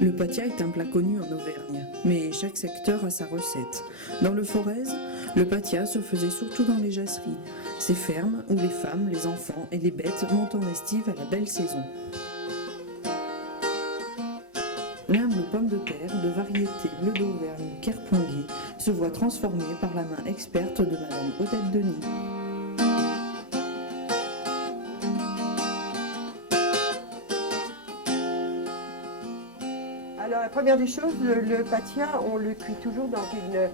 Le patia est un plat connu en Auvergne, mais chaque secteur a sa recette. Dans le Forez, le patia se faisait surtout dans les jasseries, ces fermes où les femmes, les enfants et les bêtes montent en estive à la belle saison. L'humble pomme de terre de variété bleu d'Auvergne Kerponguet se voit transformée par la main experte de Madame Odette Denis. Alors la première des choses, le patia, on le cuit toujours dans une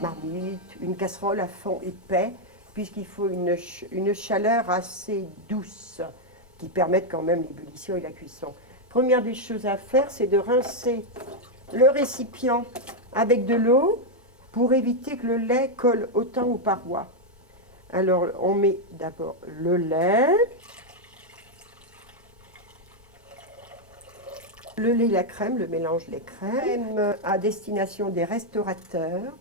marmite, une casserole à fond épais, puisqu'il faut une chaleur assez douce qui permette quand même l'ébullition et la cuisson. Première des choses à faire, c'est de rincer le récipient avec de l'eau pour éviter que le lait colle autant aux parois. Alors on met d'abord le lait. Le lait et la crème, le mélange lait-crème, à destination des restaurateurs,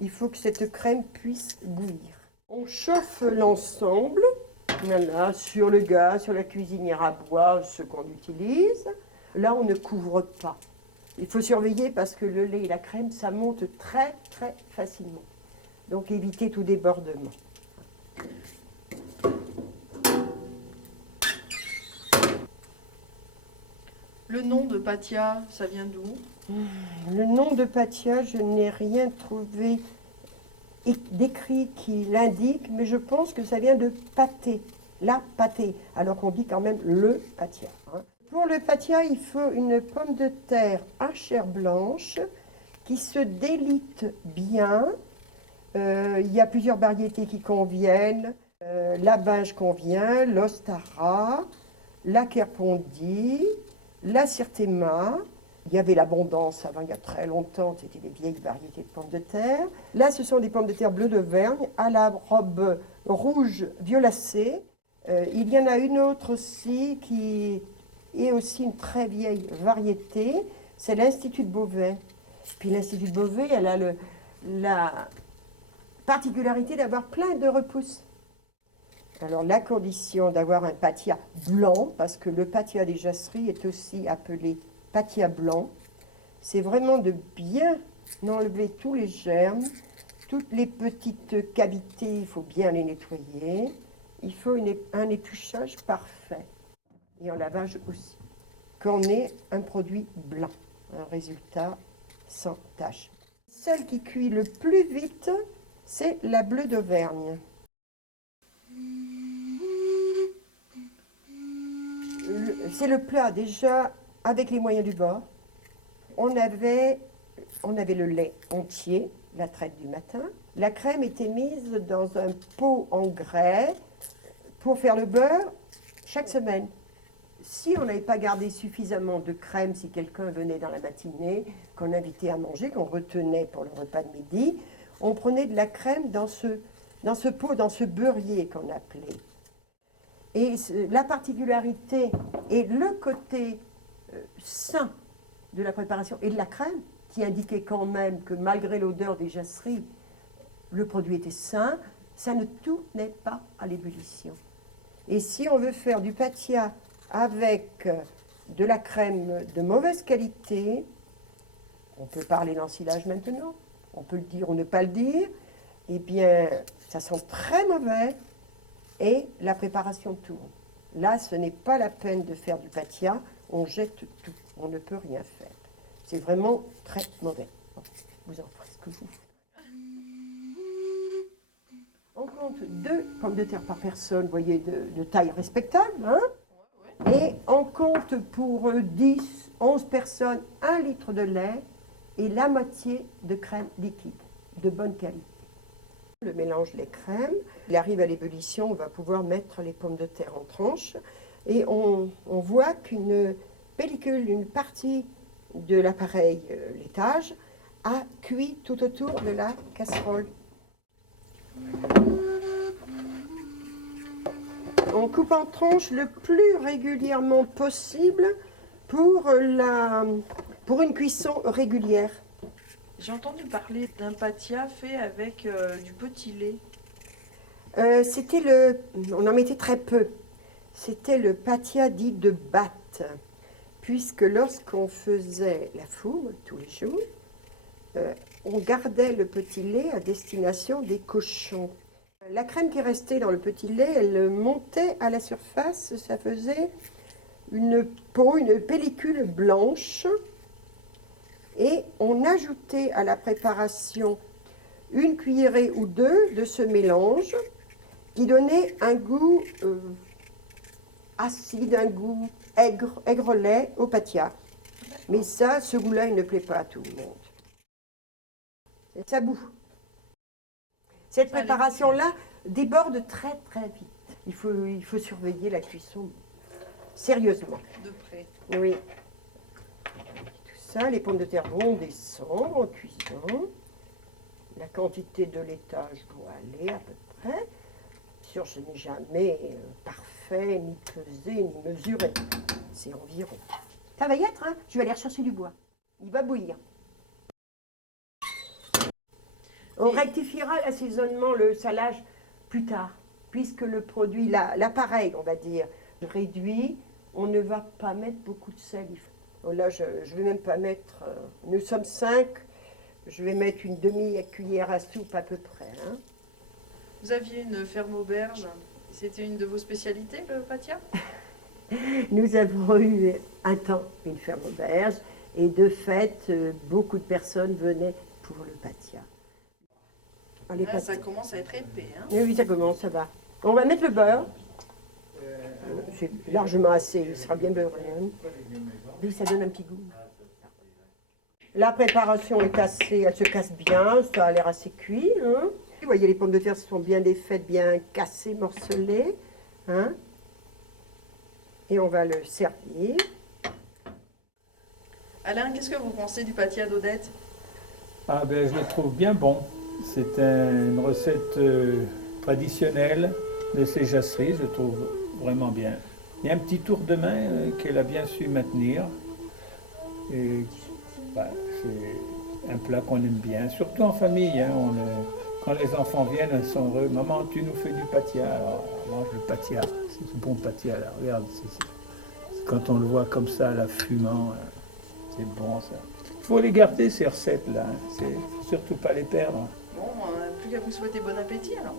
il faut que cette crème puisse bouillir. On chauffe l'ensemble, voilà, sur le gaz, sur la cuisinière à bois, ce qu'on utilise. Là, on ne couvre pas. Il faut surveiller parce que le lait et la crème, ça monte très très facilement. Donc évitez tout débordement. Le nom de patia, ça vient d'où? Le nom de patia, je n'ai rien trouvé d'écrit qui l'indique, mais je pense que ça vient de pâté, la pâté, alors qu'on dit quand même le patia. Hein. Pour le patia, il faut une pomme de terre à chair blanche qui se délite bien. Il y a plusieurs variétés qui conviennent. La binge convient, l'ostara, la kerpondi, la sirtema. Il y avait l'abondance avant, il y a très longtemps, c'était des vieilles variétés de pommes de terre. Là, ce sont des pommes de terre bleu d'Auvergne à la robe rouge violacée. Il y en a une autre aussi qui est aussi une très vieille variété, c'est l'Institut de Beauvais. Puis l'Institut de Beauvais, elle a la particularité d'avoir plein de repousses. Alors la condition d'avoir un patia blanc, parce que le patia des jasseries est aussi appelé patia blanc, c'est vraiment de bien enlever tous les germes, toutes les petites cavités, il faut bien les nettoyer. Il faut un épluchage parfait et un lavage aussi, qu'on ait un produit blanc, un résultat sans tache. Celle qui cuit le plus vite, c'est la bleue d'Auvergne. C'est le plat déjà avec les moyens du bord. On avait le lait entier, la traite du matin. La crème était mise dans un pot en grès pour faire le beurre chaque semaine. Si on n'avait pas gardé suffisamment de crème, si quelqu'un venait dans la matinée, qu'on invitait à manger, qu'on retenait pour le repas de midi, on prenait de la crème dans ce pot, dans ce beurrier qu'on appelait. Et la particularité et le côté sain de la préparation et de la crème, qui indiquait quand même que malgré l'odeur des jasseries, le produit était sain, ça ne tournait pas à l'ébullition. Et si on veut faire du patia avec de la crème de mauvaise qualité, on peut parler d'ensilage maintenant, on peut le dire ou ne pas le dire, eh bien, ça sent très mauvais et la préparation tourne. Là, ce n'est pas la peine de faire du patia, on jette tout, on ne peut rien faire. C'est vraiment très mauvais. Bon, vous en ferez ce que vous voulez. On compte 2 pommes de terre par personne, vous voyez, de taille respectable. Hein, et on compte pour 10, 11 personnes 1 litre de lait et la moitié de crème liquide, de bonne qualité. Le mélange lait-crème, il arrive à l'ébullition, on va pouvoir mettre les pommes de terre en tranches. Et on voit qu'une pellicule, une partie de l'appareil laitage a cuit tout autour de la casserole. On coupe en tranches le plus régulièrement possible pour une cuisson régulière. J'ai entendu parler d'un patia fait avec du petit lait. On en mettait très peu. C'était le patia dit de batte. puisque lorsqu'on faisait la fourme tous les jours, on gardait le petit lait à destination des cochons. La crème qui restait dans le petit lait, elle montait à la surface, ça faisait une peau, une pellicule blanche, et on ajoutait à la préparation une cuillerée ou deux de ce mélange qui donnait un goût acide, un goût aigre-lait au patia. Mais ça, ce goût-là, il ne plaît pas à tout le monde. Ça boue. Cette préparation-là déborde très très vite. Il faut surveiller la cuisson sérieusement. De près. Oui. Tout ça, les pommes de terre vont descendre en cuisson. La quantité de laitage doit aller à peu près. Sûr, ce n'est jamais parfait, ni pesé, ni mesuré. C'est environ. Ça va y être, hein? Je vais aller rechercher du bois. Il va bouillir. On rectifiera l'assaisonnement, le salage plus tard, puisque le produit, l'appareil, on va dire, réduit, on ne va pas mettre beaucoup de sel. Oh là, je ne vais même pas mettre, nous sommes 5, je vais mettre une demi-cuillère à soupe à peu près. Hein. Vous aviez une ferme auberge, c'était une de vos spécialités, le patia? Nous avons eu un temps une ferme auberge, et de fait, beaucoup de personnes venaient pour le patia. Là, ça commence à être épais. Hein. Oui, ça commence, ça va. On va mettre le beurre. C'est largement assez, il sera bien beurré. Hein. Oui, ça donne un petit goût. La préparation est assez, elle se casse bien, ça a l'air assez cuit. Hein. Vous voyez, les pommes de terre sont bien défaites, bien cassées, morcelées. Hein. Et on va le servir. Alain, qu'est-ce que vous pensez du patia d'Odette? Ah ben, je le trouve bien bon. C'est une recette traditionnelle de ces jasseries, je trouve vraiment bien. Il y a un petit tour de main qu'elle a bien su maintenir. Et, c'est un plat qu'on aime bien, surtout en famille. Hein, quand les enfants viennent, ils sont heureux. Maman, tu nous fais du patia. Alors, on mange le patia. C'est ce bon patia là. Regarde, quand on le voit comme ça, là, fumant, c'est bon ça. Il faut les garder ces recettes là. Hein. Surtout pas les perdre. Bon, plus qu'à vous souhaiter bon appétit alors.